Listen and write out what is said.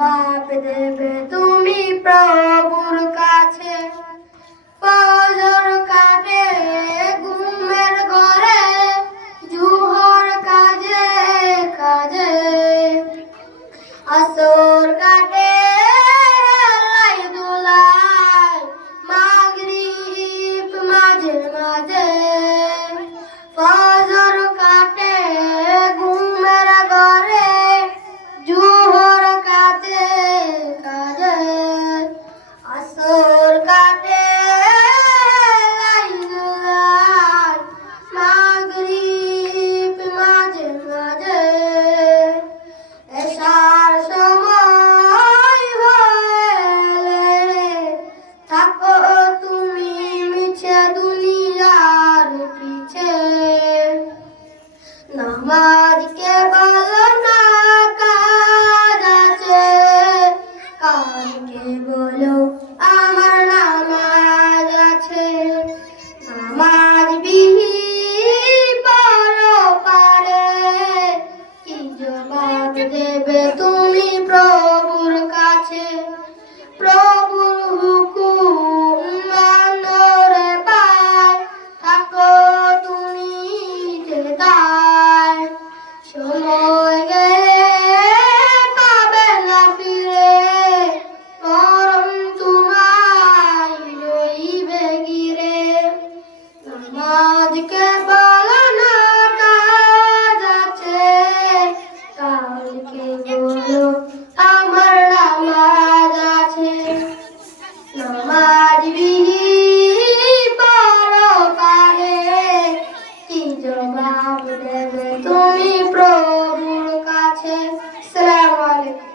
জবাব দেবে তুমি প্রভুর কাছে। ফজর কাটে ঘুমের ঘরে, জুহর কাজে কাজে, আসর কাটে হেলাই দুলাই, মাগরিব মাঝে মাঝে। ফজর কাটে ঘুমের ঘরে, জুহর কাজে কাজে, আসর কাটে হেলাই দুলাই, মাগরিব মাঝে মাঝে। এশার সময় হলে থাকো তুমি মিছে দুনিয়ার পিছে। নামাজ কেবল না কাজ আছে, কালকে বলো আমার নামাজ আছে। নামাজ বিহীন পরপারে, কি জবাব দেবে তুমি প্রভুর কাছে। প্রভুর হুকুম মানরে পায়, থাকো তুমি জেদায়। সময় গেলে পাবে না ফিরে, মরণ তোমায় রইবে ঘিরে। নামাজ কেবল না কাজ আছে, কালকে বলো আমার নামাজ আছে। নামাজ বিহীন পরপারে, কি জবাব দেবে তুমি প্রভুর কাছে। আসসালামু আলাইকুম।